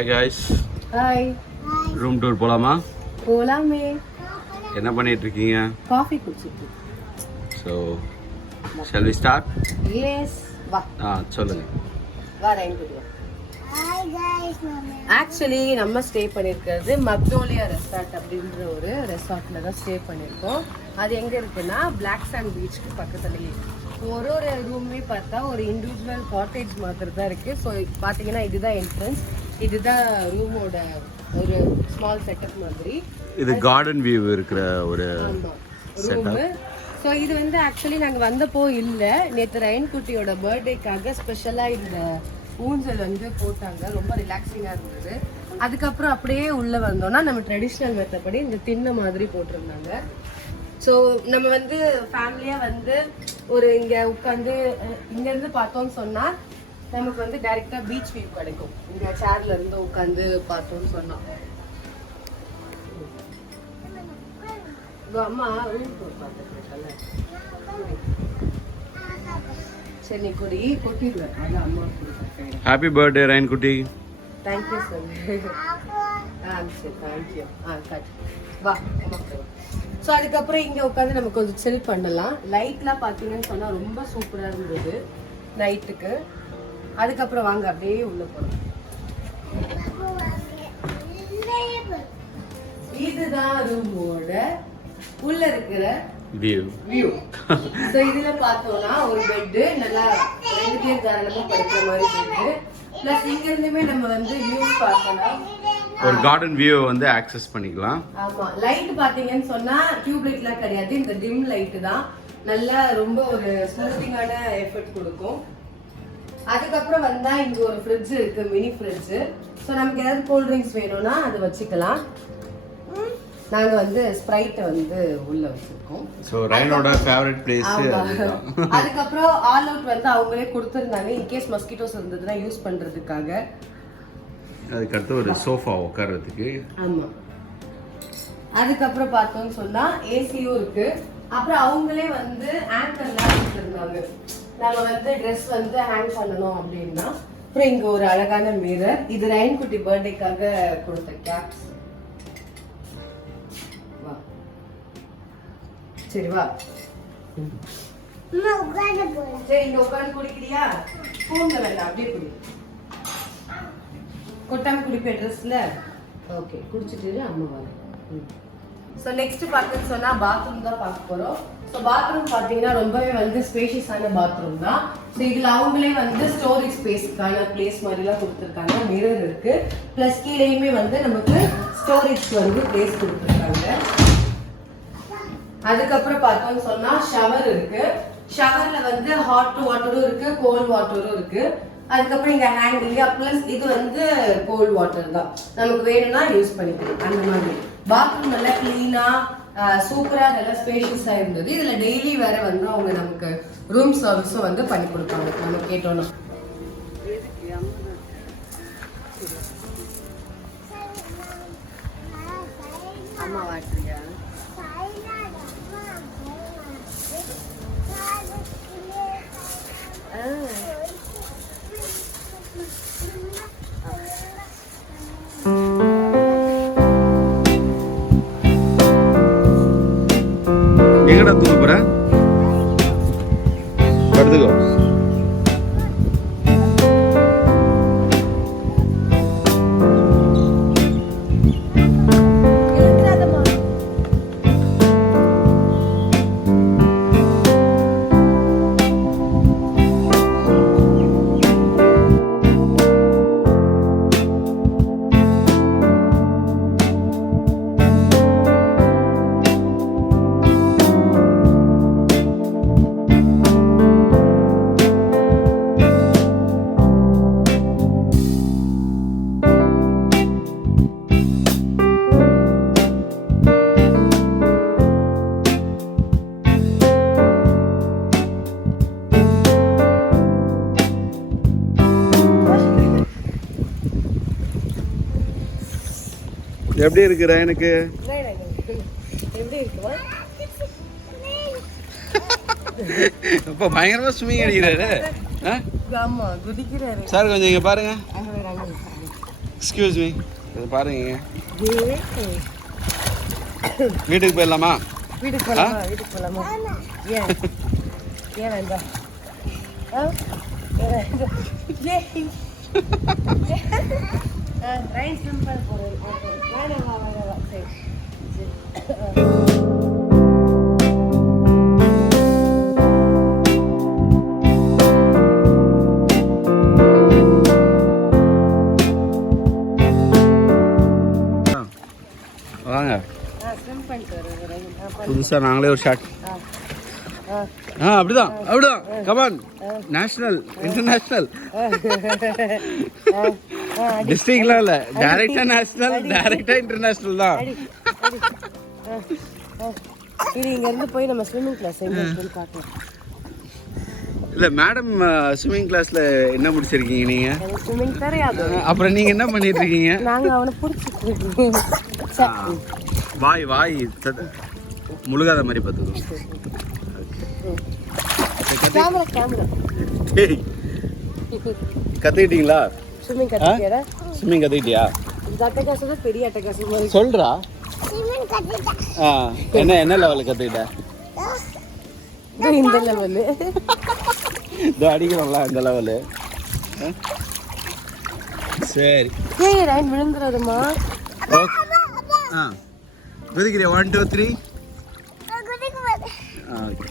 Hi guys. Hi. Room tour போலாமா? போலாமே. என்ன பண்ணிட்டு இருக்கீங்க? காஃபி குடிச்சிட்டு. So, shall we start? Yes. வா. சொல்லுங்க. வரேன் குடியா. Hi guys. Actually நம்ம ஸ்டே பண்ணிருக்கிறது மக்னோலியா ரெசார்ட் அப்படின்ற ஒரு ரெசார்ட்ல தான் ஸ்டே பண்ணிருக்கோம். அது எங்க இருக்குன்னா பிளாக் சாண்ட் பீச்சுக்கு பக்கத்துலயே. ஒரு ரூமே பார்த்தா ஒரு இண்டிவிஜுவல் காட்டேஜ் மாதிரி தான் இருக்கு. ஸோ பார்த்தீங்கன்னா இதுதான் என்ட்ரன்ஸ், இதுதான் ரூமோட ஒரு ஸ்மால் செட்டப் மாதிரி. இது கார்டன் வியூ இருக்கிற ஒரு ரூம். ஸோ இது வந்து ஆக்சுவலி நாங்கள் வந்தப்போ இல்லை, நேற்று ரயன்குட்டியோட பர்த்டேக்காக ஸ்பெஷலாக இந்த ஊஞ்சல் வந்து போட்டாங்க, ரொம்ப ரிலாக்ஸிங்காக இருந்தது. அதுக்கப்புறம் அப்படியே உள்ளே வந்தோம்னா நம்ம ட்ரெடிஷ்னல் மெத்தப்படி இந்த திண்ணை மாதிரி போட்டிருந்தாங்க. ஸோ நம்ம வந்து ஃபேமிலியாக வந்து ஒரு இங்கே உட்காந்து இங்கேருந்து பார்த்தோம்னு சொன்னால் நமக்கு வந்து டைரெக்டாக பீச் வியூ கிடைக்கும். இங்கே சேர்ல இருந்து உட்காந்து பார்த்தோம்னு சொன்னோம். அம்மா ரூம் போய் பார்த்துருக்கல, சரி நீ குடி கொட்டிடுவேன். அதான் அம்மா கொடுத்துருக்கேன். ஹாப்பி பர்த்டே ரயன் குட்டி. Thank you sir. சரி தேங்க்யூ. கட் வா அம்மா. ஸோ அதுக்கப்புறம் இங்கே உட்காந்து நம்ம கொஞ்சம் சில் பண்ணலாம். லைட்லாம் பார்த்தீங்கன்னு சொன்னால் ரொம்ப சூப்பராக இருந்தது நைட்டுக்கு. அதுக்கப்புறம் வாங்க அப்படியே உள்ள போகலாம். இதுதான் ரூமோட உள்ள இருக்கிற வியூ. ஸோ இதுல பார்த்தோம்னா ஒரு பெட்டு, நல்லா 2 பேர் தாராளமா படுக்கிற மாதிரி பெட்டு. பிளஸ் இங்க இருந்துமே நம்ம வந்து வியூஸ் பார்க்கலாம். ஒரு கார்டன் வியூ வந்து ஆக்சஸ் பண்ணிக்கலாம். ஆமா, லைட் பாத்தீங்கன்னு சொன்னா டியூப் லைட்லாம் கிடையாது, இந்த டிம் லைட் தான். நல்லா ரொம்ப ஒரு ஸ்மூத்திங்கான எஃபெக்ட் கொடுக்கும். அதுக்கப்புறம் வந்தா இங்க ஒரு ஃப்ரிட்ஜ் இருக்கு, மினி ஃப்ரிட்ஜ். ஸோ நமக்கு ஏதாவது கூல் ட்ரிங்க்ஸ் வேணும்னா அது வச்சுக்கலாம். நாங்க வந்து ஸ்ப்ரைட்டை வந்து உள்ள வச்சிருக்கோம். ஸோ ரயனோட ஃபேவரட் பிளேஸ். அதுக்கப்புறம் ஆல் அவுட் வந்து அவங்களே கொடுத்துருந்தாங்க, இன்கேஸ் மஸ்கிட்டோஸ் இருந்ததுன்னா யூஸ் பண்றதுக்காக. அதுக்கடுத்து ஒரு சோஃபா உட்கார்றதுக்கு. ஆமா. அதுக்கப்புறம் பார்த்தோம்னு சொன்னா ஏசியும் இருக்கு. அப்புறம் அவங்களே வந்து ஆங்கர்லாம் கொடுத்துருந்தாங்க, நம்ம வந்து ட்ரெஸ் வந்து ஹேங் பண்ணணும் அப்படின்னா. அப்புறம் இங்க ஒரு அழகான மிரர், இது ரயன்குட்டி பர்த்டேக்காக கொடுத்த கேப்ஸ். வா சரி வா. சரி இங்க உட்காந்து குடிக்கிறியா? பூங்க வேண்டாம், அப்படியே குடி. கொட்டாம குடிப்பேன் ட்ரெஸ்ல. ஓகே குடிச்சிட்டு அம்மா வாங்க. ஸோ நெக்ஸ்ட் பார்த்துன்னு சொன்னா பாத்ரூம் தான் பார்க்க போறோம். ஸோ பாத்ரூம் பார்த்தீங்கன்னா ரொம்பவே வந்து ஸ்பேஷியஸான பாத்ரூம் தான். ஸோ இதில் அவங்களே வந்து ஸ்டோரேஜ் ஸ்பேஸ்க்கான பிளேஸ் மாதிரிலாம் கொடுத்துருக்காங்க. மிரர் இருக்கு, ப்ளஸ் கீழேயுமே வந்து நமக்கு ஸ்டோரேஜ்க்கு வந்து பிளேஸ் கொடுத்துருக்காங்க. அதுக்கப்புறம் பார்த்தோம்னு சொன்னா ஷவர் இருக்கு. ஷவர்ல வந்து ஹாட் வாட்டரும் இருக்கு, கோல்ட் வாட்டரும் இருக்கு. அதுக்கப்புறம் இங்க ஹேண்டில், பிளஸ் இது வந்து கோல்ட் வாட்டர் தான், நமக்கு வேணும்னா யூஸ் பண்ணிக்கலாம் அந்த மாதிரி. பாத்ரூம் நல்லா கிளீனா சூப்பரா நல்லா ஸ்பேஷியஸா இருந்தது. இதுல டெய்லி வேற வந்து அவங்க நமக்கு ரூம் சர்வீஸும் வந்து பண்ணி கொடுப்பாங்க நம்ம கேட்டோம்னா. அம்மா வாட்டுறியா? எங்கடா தூங்க போற? படுத்துக்கோ. எப்படி இருக்குற எனக்கு? எப்படி இருக்குமா? அப்ப பயங்கரமா ஸ்விமிங் அடிக்கிறாரு. ஆமா குதிக்கிறாரு சார். கொஞ்சம் இங்க பாருங்க. எக்ஸ்கியூஸ் மீ இது பாருங்க ஏய், வீட்டுக்கு போயிடலாமா? வீட்டுக்கு போலாமா? வீட்டுக்கு போலாமா? ஏன் ஏன் வேண்டாம்? ஏன் வேண்டாம்? ஏய். ட்ரெயின் சிம்பிள் போகிறேன். வேணாவா வேணாவா சரி சரி. வாங்க ஸ்விம் பண்ணிட்டு வரேன். புதுசாக நாங்களே ஒரு ஷாட். அப்படிதான் அப்படிதான். கமான். நேஷனல் இன்டர்நேஷனல் டிஸ்ட்ரிக்ட்லாம் இல்லை, டைரக்டா நேஷனல் டைரக்டா இன்டர்நேஷனல் தான். இது இங்கேருந்து போய் நம்ம ஸ்விம்மிங் கிளாஸ் எங்கே இருக்குன்னு பார்க்கலாம். இல்லை மேடம், ஸ்விம்மிங் கிளாஸில் என்ன முடிச்சிருக்கீங்க நீங்கள்? எனக்கு ஸ்விம்மிங் தெரியாது. அப்புறம் நீங்கள் என்ன பண்ணிட்டு இருக்கீங்க? நாங்கள் அவனை பிடிச்சிட்டு வாய் வாய் முழுகாத மாதிரி பார்த்துக்கோ. கேமரா கேமரா கற்றுக்கிட்டீங்களா? ஸ்விம்மிங் கற்றுக்கிற ஸ்விம்மிங் கற்றுக்கிட்டியா? இந்த அட்டகாசம் தான் பெரிய அட்டகாசம் மாதிரி சொல்கிறா. என்ன என்ன லெவலில் கற்றுக்கிட்ட? இந்த லெவலு இதோ அடிக்கிறோம்ல இந்த லெவலு. சரி ஏய் ரைன் விழுந்துறதுமா. ஓகே. குதிக்கிறியா? 1 2 3. ஓகே.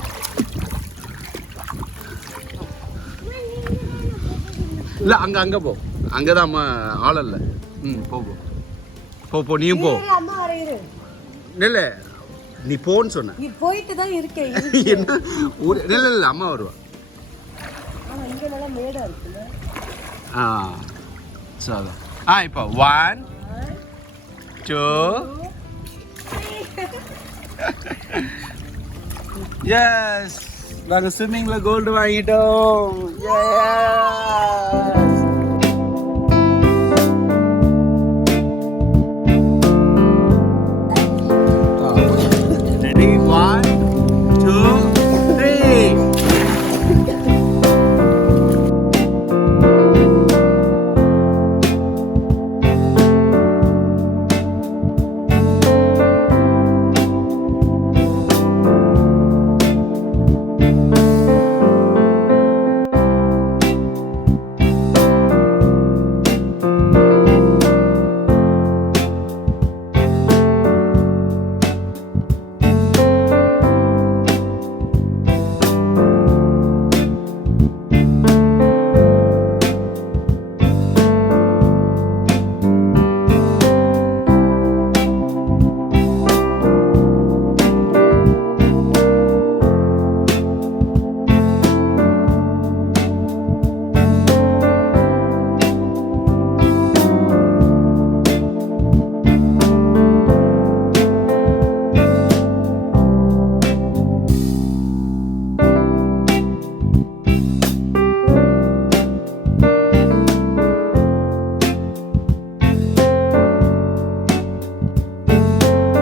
இல்லை அங்கே போ. அங்கே தான் அம்மா ஆள் இல்லை. போ நீயும் போ. அம்மா வரையிரு. இல்லை நீ போன்னு சொன்ன. நீ போயிட்டு தான் இருக்க. என்ன இல்லை அம்மா வருவா. ஆமா இங்க நல்லா மேடா இருக்குல்ல. ஸோ அதான் இப்போ 1 2. எஸ் நாங்கள் ஸ்விம்மிங்கில் கோல்டு வாங்கிட்டோம்.